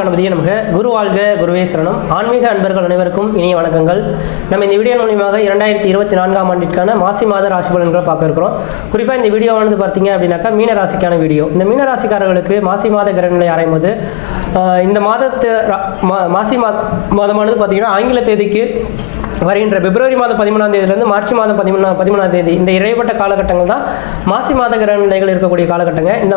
கணபதியே நமக்கு குரு வாழ்க குருவே சரணம். ஆன்மீக அன்பர்கள் அனைவருக்கும் இனிய வணக்கங்கள். நம்ம இந்த வீடியோ மூலியமாக 2024ஆம் ஆண்டிற்கான மாசி மாத ராசி பலன்களை பார்க்க இருக்கிறோம். குறிப்பாக இந்த வீடியோவானது பார்த்தீங்க அப்படின்னாக்கா மீன ராசிக்கான வீடியோ. இந்த மீன ராசிக்காரர்களுக்கு மாசி மாத கிரகங்களை ஆராயும் போது இந்த மாசி மாதமானது பார்த்தீங்கன்னா ஆங்கில தேதிக்கு வருகின்ற பிப்ரவரி மாதம் 11ஆம் தேதியிலிருந்து மார்ச் மாதம் 13ஆம் தேதி இந்த இடைப்பட்ட காலகட்டங்கள் தான் மாசி மாத கிரக நிலைகள் இருக்கக்கூடிய காலகட்டங்க. இந்த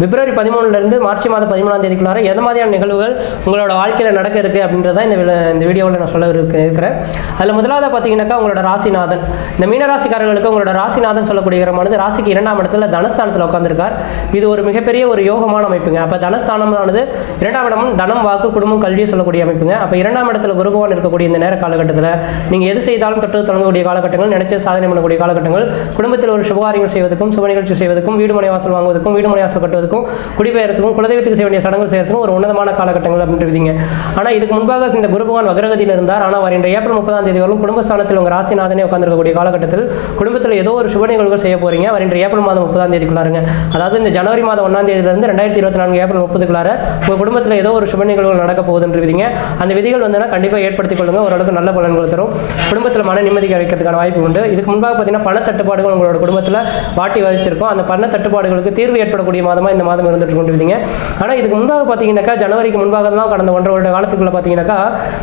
பிப்ரவரி 13லேருந்து மார்ச் மாதம் 13ஆம் தேதிக்குள்ளார எந்த மாதிரியான நிகழ்வுகள் உங்களோட வாழ்க்கையில் நடக்க இருக்குது அப்படின்றத இந்த வீடியோவில் நான் சொல்ல இருக்கிறேன். அதில் முதலாவது பார்த்தீங்கன்னாக்கா உங்களோட ராசிநாதன். இந்த மீனராசிக்காரர்களுக்கு உங்களோட ராசிநாதன் சொல்லக்கூடிய கிரகமானது ராசிக்கு 2ஆம் இடத்துல தனஸ்தானத்தில் உட்காந்துருக்கார். இது ஒரு மிகப்பெரிய ஒரு யோகமான அமைப்புங்க. அப்போ தனஸ்தானமானது 2ஆம் இடமும் தனம் வாக்கு குடும்பம் கல்வியை சொல்லக்கூடிய அமைப்புங்க. அப்போ 2ஆம் இடத்துல குரு பகவான் இருக்கக்கூடிய இந்த நேர காலகட்டத்தில் நீங்கள் எது செய்தாலும் தொட்டு தொடங்கக்கூடிய காலகட்டங்கள், நினைச்ச சாதனை பண்ணக்கூடிய காலகட்டங்கள், குடும்பத்தில் ஒரு சுபகாரியங்கள் செய்வதற்கும் சுப நிகழ்ச்சி செய்வதற்கும் வீடு மனை வாசல் வாங்குவதற்கும் வீடு மனை வாசல் கட்டுவதற்கும் குடிபெயர்த்துக்கும் குலதெய்வத்துக்கு செய்ய வேண்டிய சடங்குகள் செய்யறதுக்கும் ஒரு உன்னதமான காலகட்டங்கள் அப்படின்றீங்க. ஆனால் இதுக்கு முன்பாக இந்த குரு பகவான் வக்ரகதியில் இருந்தார். ஆனால் வருகின்ற ஏப்ரல் 30ஆம் தேதி வரும் குடும்பஸ்தானத்தில் உங்கள் ராசிநாதனே உட்கார்ந்திருக்கக்கூடிய காலகட்டத்தில் குடும்பத்தில் ஏதோ ஒரு சுப நிகழ்வுகள் செய்ய போறீங்க. வருகின்ற ஏப்ரல் மாதம் 30ஆம் தேதிக்குள்ளாருங்க. அதாவது இந்த ஜனவரி மாதம் 1ஆம் தேதியிலிருந்து 2024 ஏப்ரல் 30க்குள்ளார உங்கள் குடும்பத்தில் ஏதோ ஒரு சுப நிகழ்வுகள் நடக்க போகுதுன்றீங்க. அந்த விதிகள் வந்து கண்டிப்பாக ஏற்படுத்திக் கொள்ளுங்க. ஓரளவுக்கு நல்ல பலன்கள் தரும். குடும்பத்தில் மன நிம்மதி கிடைக்கிறதுக்கான வாய்ப்பு உண்டு. இதுக்கு முன்பாக பார்த்தீங்கன்னா பண தட்டுப்பாடுகள் உங்களோட குடும்பத்தில் வாட்டி வச்சிருக்கோம். அந்த பண தட்டுப்பாடுகளுக்கு தீர்வு ஏற்படக்கூடிய மாதமாக இந்த மாதம் இருந்துட்டு கொண்டிருந்தீங்க. ஆனால் இதுக்கு முன்பாக பார்த்தீங்கன்னாக்கா ஜனவரிக்கு முன்பாக தான் கடந்த 1.5 வருட காலத்துக்குள்ள பார்த்தீங்கன்னாக்கா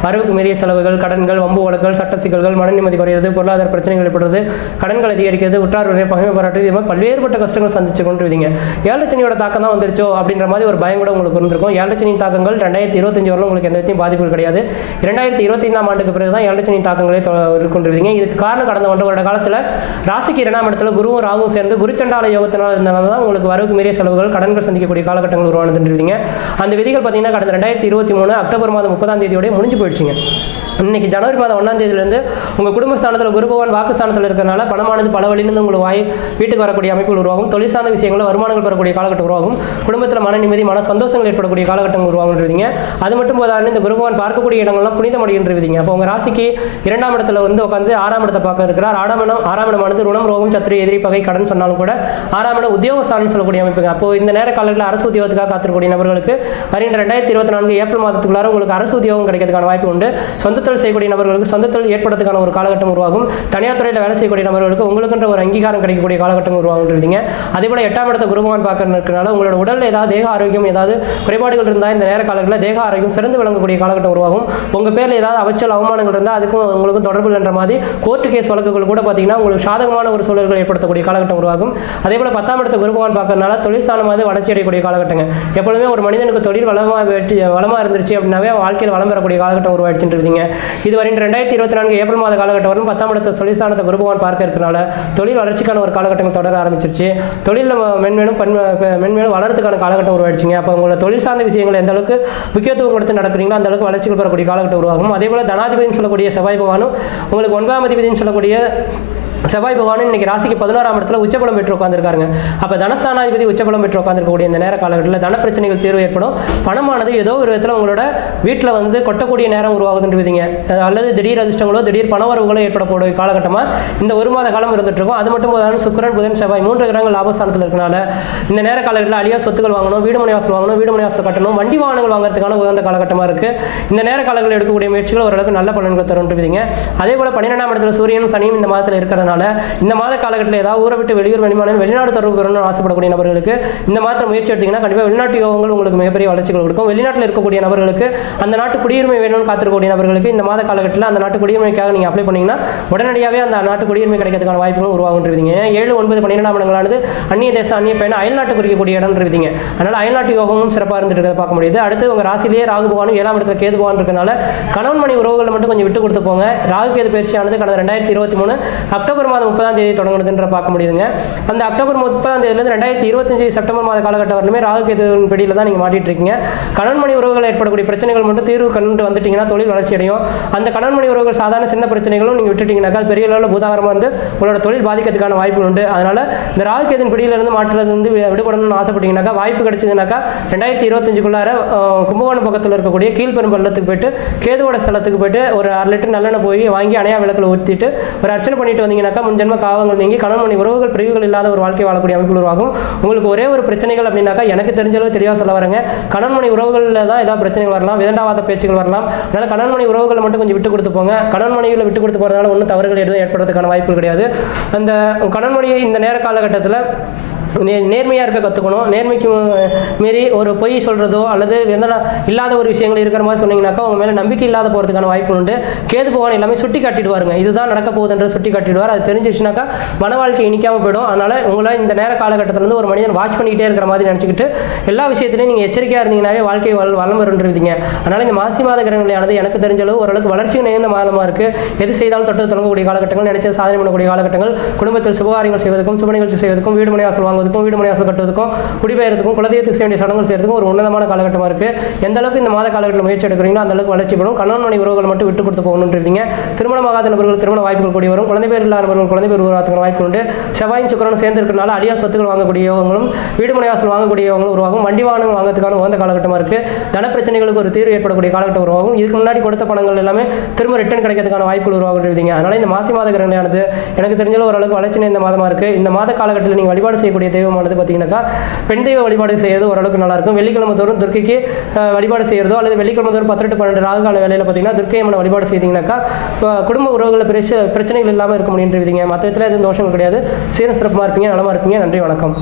வரவுக்கு மீறிய செலவுகள், கடன்கள், வம்பு வழக்குகள், சட்ட சிக்கல்கள், மன நிம்மதி குறையிறது, பொருளாதார பிரச்சனைகள் ஏற்படுறது, கடன்கள் அதிகரிக்கிறது, உற்றார் பகைமை பாராட்டு, இது மாதிரி பல்வேறுபட்ட கஷ்டங்கள் சந்திச்சு கொண்டிருந்தீங்க. ஏழச்சனியோட தாக்கம் தான் வந்துருச்சோ அப்படின்ற மாதிரி ஒரு பயம் கூட உங்களுக்கு இருந்திருக்கும். ஏழச்சனியின் தாக்கங்கள் 2025 வரலாம் உங்களுக்கு எந்த விதத்தையும் பாதிப்புகள் கிடையாது. 2025ஆம் ஆண்டுக்கு பிறகு தான் ஏழச்சனியின் தாக்கங்களே கொண்டிருந்தீங்க. இதுக்கு காரணம் கடந்த 1 வருட காலத்தில் ராசிக்கு 2ஆம் இடத்துல குருவும் ராகும் சேர்ந்து குருச்சண்டால யோகத்தினால் இருந்தனால தான் உங்களுக்கு வரவுக்கு மீறிய செலவுகள், கடன்கள் சந்திக்கக்கூடிய காலகட்டங்கள் உருவானதுன்றீங்க. அந்த விதிகள் பார்த்தீங்கன்னா கடந்த 2023 அக்டோபர் மாதம் 30ஆம் தேதியோட முடிஞ்சு போயிடுச்சுங்க. இன்னைக்கு ஜனவரி மாதம் 1ஆம் தேதியிலிருந்து உங்கள் குடும்பஸ்தானத்தில் குரு பகவான் வாக்குஸ்தானத்தில் இருக்கிறனால பணமானது பல வழியிலிருந்து உங்களுக்கு வீட்டுக்கு வரக்கூடிய அமைப்புகள் உருவாகும். தொழில் சார்ந்த விஷயங்களில் வருமானங்கள் பெறக்கூடிய காலகட்டம் உருவாகும். குடும்பத்தில் மன நிம்மதி மன சந்தோஷங்கள் ஏற்படக்கூடிய காலகட்டம் உருவாகுன்றீங்க. அது மட்டும் போதாது இந்த குரு பகவான் பார்க்கக்கூடிய இடங்கள்லாம் புனிதமடைகின்றீங்க. அப்போ உங்கள் ராசிக்கு 2ஆம் இடத்துல வந்து உட்காந்து 6ஆம் இடத்தை பார்க்க இருக்கிறார். 6ஆம் இடமானது ருணம் ரோகம் சத்ரு எதிரி பகை கடன் சொன்னாலும் கூட 6ஆம் இடம் உத்தியோகஸ்தானம் சொல்லக்கூடிய அமைப்புங்க. அப்போ இந்த நேர காலங்களில் அரசு உத்தியோகத்துக்காக காத்திருக்கக்கூடிய நபர்களுக்கு வருகின்ற 2024 ஏப்ரல் மாதத்துக்குள்ளார உங்களுக்கு அரசு உத்தியோகம் கிடைக்கிறதுக்கான வாய்ப்பு உண்டு. சொந்த தொழில் செய்யக்கூடிய நபர்களுக்கு சொந்த தொழில் ஏற்படுறதுக்கான ஒரு காலகட்டம் உருவாகும். தனியார் துறையில் வேலை செய்யக்கூடிய நபர்களுக்கு உங்களுக்குன்ற ஒரு அங்கீகாரம் கிடைக்கக்கூடிய காலகட்டம் உருவாகுன்றீங்க. அதே போல 8ஆம் இடத்தை குரு பகவான் பார்க்கறதுனால உங்களோட உடல் ஏதாவது தேக ஆரோக்கியம் ஏதாவது குறைபாடுகள் இருந்தால் இந்த நேர காலங்களில் தேக ஆரோக்கியம் சிறந்து விளங்கக்கூடிய காலகட்டம் உருவாகும். உங்க பேரில் ஏதாவது அவச்சல் அவமானங்கள் இருந்தால் அதுக்கும் உங்களுக்கும் தொடர்பு என்ற மாதிரி கோர்ட்டு கேஸ் வழக்குகள் கூட பார்த்தீங்கன்னா உங்களுக்கு சாதகமான ஒரு சூழல்கள் ஏற்படுத்தக்கூடிய காலகட்டம் உருவாகும். அதே போல 10ஆம் இடத்தை குரு பகவான் பார்க்கறதுனால தொழில் ஸ்தானமாவது வளர்ச்சி அடையக்கூடிய காலகட்டங்க. எப்பொழுதுமே ஒரு மனிதனுக்கு தொழில் வளமாக இருந்துச்சு அப்படின்னாவே வாழ்க்கையில் வளம் பெறக்கூடிய காலகட்டம் உருவாயிடுச்சுருந்தீங்க. இது வருகின்ற 2024 ஏப்ரல் மாத காலகட்டம் வரும் 10ஆம் இடத்தை தொழில் ஸ்தானத்தை குரு பகவான் பார்க்க இருக்கிறனால தொழில் வளர்ச்சிக்கான ஒரு காலகட்டங்கள் தொடர ஆரம்பிச்சிருச்சு. தொழில் மென்மேலும் வளர்றதுக்கான காலகட்டம் உருவாயிடுச்சுங்க. அப்போ உங்களோட தொழில் சார்ந்த விஷயங்கள் எந்த அளவுக்கு முக்கியத்துவம் கொடுத்து நடக்கிறீங்களோ அந்த அளவுக்கு வளர்ச்சிகள் பெறக்கூடிய காலகட்டம் உருவாகும். அதே போல தனாதிபதினு சொல்லக்கூடிய செவ்வாய் பகவானும் உங்களுக்கு 9ஆம் அதிபதினு சொல்லக்கூடிய செவ்வாய் பகவான் இன்னைக்கு ராசிக்கு 11ஆம் இடத்துல உச்சபலம் பெற்று உட்காந்துருக்காருங்க. அப்போ தனஸ்தானாதிபதி உச்சபலம் பெற்று உட்காந்துருக்கக்கூடிய இந்த நேர காலகட்டத்தில் தன பிரச்சனைகள் தீர்வு ஏற்படும். பணமானது ஏதோ ஒரு விதத்தில் உங்களோட வீட்டில் வந்து கொட்டக்கூடிய நேரம் உருவாகுதுன்றீங்க. அல்லது திடீர் அதிர்ஷ்டங்களோ திடீர் பணவரவுகளோ ஏற்படக்கூடிய காலகட்டமாக இந்த 1 மாத காலம் இருந்துட்டு இருக்கும். அது மட்டும் போதாலும் சுக்கிரன் புதன் செவ்வாய் 3 கிரகங்கள் லாபஸ்தானத்தில் இருக்கனால இந்த நேர காலகட்டத்தில் அழியா சொத்துக்கள் வாங்கணும், வீடு மனை வாசல் வாங்கணும், வீடு மனை வாசல் கட்டணும், வண்டி வாகனங்கள் வாங்குறதுக்கான உகந்த காலகட்டமாக இருக்கு. இந்த நேர காலங்களில் எடுக்கக்கூடிய முயற்சிகள் ஓரளவுக்கு நல்ல பலன்கள் தரும்ன்றீங்க. அதே போல 12ஆம் இடத்துல சூரியனும் சனியும் இந்த மாதத்தில் இருக்கிற இந்த மாத காலகட்டத்தில் ஏதாவது ஊரை விட்டு வெளியூர் வெளிநாடு தொடர்பு பெறணும்னு ஆசைப்படக்கூடிய நபர்களுக்கு இந்த மாதம் முயற்சி எடுத்தீங்கன்னா கண்டிப்பாக வெளிநாட்டு யோகங்கள் உங்களுக்கு மிகப்பெரிய வளர்ச்சிகள் கொடுக்கும். வெளிநாட்டில் இருக்கக்கூடிய நபர்களுக்கு அந்த நாட்டு குடியுரிமை வேணும்னு காத்திருக்கக்கூடிய நபர்களுக்கு இந்த மாத காலகட்டத்தில் அந்த நாட்டு குடியுரிமைக்காக நீங்கள் அப்ளை பண்ணீங்கன்னா உடனடியாகவே அந்த நாட்டு குடியுரிமை கிடைக்கிறதுக்கான வாய்ப்புகளும் உருவாகுன்றீங்க. 7, 9, 12ஆம் இடங்களானது அந்நிய தேசம் அந்நிய பயணம் அயல்நாட்டு குறிக்கக்கூடிய இடம்ன்றீங்க. அதனால அயல்நாட்டு யோகமும் சிறப்பாக இருந்துட்டு இருக்கிறத பார்க்க முடியுது. அடுத்து உங்கள் ராசிலேயே ராகு பகவானும் 7ஆம் இடத்துல கேது பகவான் இருக்கனால கணவன் மணி உறவுகளை மட்டும் கொஞ்சம் விட்டு கொடுத்து போங்க. ராகு கேது பயிற்சியானது கடந்த 2023 அக்டோபர் மாதம் 30ஆம் தேதி தொடங்குதுன்ற பார்க்க முடியுதுங்க. அந்த அக்டோபர் 30ஆம் தேதியிலிருந்து 2025 செப்டம்பர் மாத காலகட்டம் வரலுமே ராகு கேதுவின் பிடியில் தான் நீங்கள் மாட்டிட்டு இருக்கீங்க. கணவன்மணி உறவுகள் ஏற்படக்கூடிய பிரச்சனைகள் மட்டும் தீர்வு கண்டு வந்துட்டீங்கன்னா தொழில் வளர்ச்சி அடையும். அந்த கணவன்மணி உறவுகள் சாதாரண சின்ன பிரச்சனைகளும் நீங்கள் விட்டுட்டீங்கன்னாக்கா பெரிய அளவில் பூதாகரமாக இருந்து உங்களோட தொழில் பாதிக்கிறதுக்கான வாய்ப்பு உண்டு. அதனால இந்த ராகு கேதுவின் பிடியிலிருந்து மாற்றுறது வந்து விடுபடணும்னு ஆசைப்பட்டீங்கன்னாக்கா வாய்ப்பு கிடைச்சதுனாக்கா 2025க்குள்ளார கும்பகோணம் பக்கத்தில் இருக்கக்கூடிய கீழ்பெரும்பள்ளத்துக்கு போயிட்டு கேதுவோட ஸ்தலத்துக்கு போயிட்டு ஒரு 1/2 லிட்டர் நல்லெண்ணெய் போய் வாங்கி அணையா விளக்கில் ஊற்றிட்டு ஒரு அர்ச்சனை பண்ணிட்டு வந்தீங்கன்னா அப்படின்னாக்கா முன்ஜென்ம காவங்கள் நீங்கி கணவன் மனைவி உறவுகள் பிரிவுகள் இல்லாத ஒரு வாழ்க்கை வாழக்கூடிய அமைப்பு உருவாகும். உங்களுக்கு ஒரே ஒரு பிரச்சனைகள் அப்படின்னாக்கா எனக்கு தெரிஞ்ச அளவு தெளிவாக சொல்ல வரேங்க, கணவன் மனைவி உறவுகளில் தான் ஏதாவது பிரச்சனைகள் வரலாம், விதண்டாவாத பேச்சுகள் வரலாம். அதனால் கணவன் மனைவி உறவுகளை மட்டும் கொஞ்சம் விட்டு கொடுத்து போங்க. கணவன் மனைவியில் விட்டு கொடுத்து போகிறதுனால ஒன்றும் தவறுகள் எதுவும் ஏற்படுறதுக்கான வாய்ப்புகள் கிடையாது. அந்த கணவன் மனைவி இந்த நேர காலகட்டத்தில் நேர்மையாக இருக்க கற்றுக்கணும். நேர்மைக்கு மீறி ஒரு பொய் சொல்கிறதோ அல்லது இல்லாத ஒரு விஷயங்கள் இருக்கிற மாதிரி சொன்னீங்கன்னாக்கா உங்கள் மேலே நம்பிக்கை இல்லாத போகிறதுக்கான வாய்ப்பு உண்டு. கேது பகவான் எல்லாமே சுட்டி காட்டிடுவாருங்க, இதுதான் நடக்க போகுதுன்ற சுட்டி காட்டிடுவார். அது தெரிஞ்சிச்சுனாக்கா மன வாழ்க்கை இனிக்காமல் போயிடும். அதனால் உங்களை இந்த நேர காலகட்டத்திலேருந்து ஒரு மனிதன் வாட்ச் பண்ணிக்கிட்டே இருக்கிற மாதிரி நினச்சிக்கிட்டு எல்லா விஷயத்துலையும் நீங்கள் எச்சரிக்கையாக இருந்தீங்கன்னாவே வாழ்க்கை வளம் வருன்றீங்க. அதனால் இந்த மாசி மாத கிரகங்களானது எனக்கு தெரிஞ்ச அளவு ஓரளவுக்கு வளர்ச்சி நிறைந்த மாதமாக இருக்குது. எது செய்தாலும் தொட்டு தொடங்கக்கூடிய காலகட்டங்கள், நினைச்ச சாதனை பண்ணக்கூடிய காலகட்டங்கள், குடும்பத்தில் சுபகாரியங்கள் செய்வதற்கும் சுப நிகழ்ச்சி செய்வதற்கும் வீடு மனை வாசல் வீடு மனை வாசல் கட்டுவதற்கும் குடிபெயர்த்துக்கும் குலதெய்வத்துக்கு செய்ய வேண்டிய சடங்குகள் செய்யறதுக்கும் ஒரு உன்னதமான காலகட்டமாக இருக்குது. எந்த அளவுக்கு இந்த மாத காலகட்டத்தில் முயற்சி எடுக்கிறீங்களோ அந்த அளவுக்கு வளர்ச்சி பெறும். கணவன் மனைவி உறவுகள் மட்டும் விட்டு கொடுத்து போகணுன்றீங்க. திருமணமாகாத நபர்கள் திருமண வாய்ப்புகள் கூடி வரும். குழந்தை பேர் இல்லாத நபர்கள் குழந்தை பேர் உருவாக்குற வாய்ப்பு உண்டு. செவ்வாயும் சுக்கிரனும் சேர்ந்து இருக்கிறனால அடியா சொத்துக்கள் வாங்கக்கூடியவங்களும் வீடு மனை வாசல் வாங்கக்கூடியவங்களும் உருவாகும். வண்டி வாகனங்கள் வாங்குறதுக்கான உகந்த காலகட்டமாக இருக்குது. தன பிரச்சனைகளுக்கு ஒரு தீர்வு ஏற்படக்கூடிய காலகட்டம் உருவாகும். இதுக்கு முன்னாடி கொடுத்த பணங்கள் எல்லாமே திரும்ப ரிட்டர்ன் கிடைக்கிறதுக்கான வாய்ப்புகள் உருவாகுறீங்க. அதனால் இந்த மாசி மாத கிரகங்களானது எனக்கு தெரிஞ்ச ஓரளவுக்கு வளர்ச்சி இந்த மாதமாக இருக்குது. இந்த மாத காலகட்டத்தில் நீங்கள் வழிபாடு செய்யக்கூடிய தெய்வமானது பார்த்தீங்கன்னாக்கா பெண் தெய்வ வழிபாடு செய்யறது ஓரளவுக்கு நல்லா இருக்கும். வெள்ளிக்கிழமை தோறும் துர்க்கைக்கு வழிபாடு செய்யறதோ அல்லது வெள்ளிக்கிழமை தோறும் 18-12 ராகு கால வேலையில் பார்த்தீங்கன்னா துர்க்கை அம்மனை வழிபாடு செய்தீங்கன்னாக்கா குடும்ப உறவுகளில் பிரச்சனைகள் இல்லாமல் இருக்க முடியுன்றீங்க. மற்ற இடத்துல எதுவும் தோஷங்கள் கிடையாது. சீரும் சிறப்பாக இருப்பீங்க, நலமாக இருப்பீங்க. நன்றி, வணக்கம்.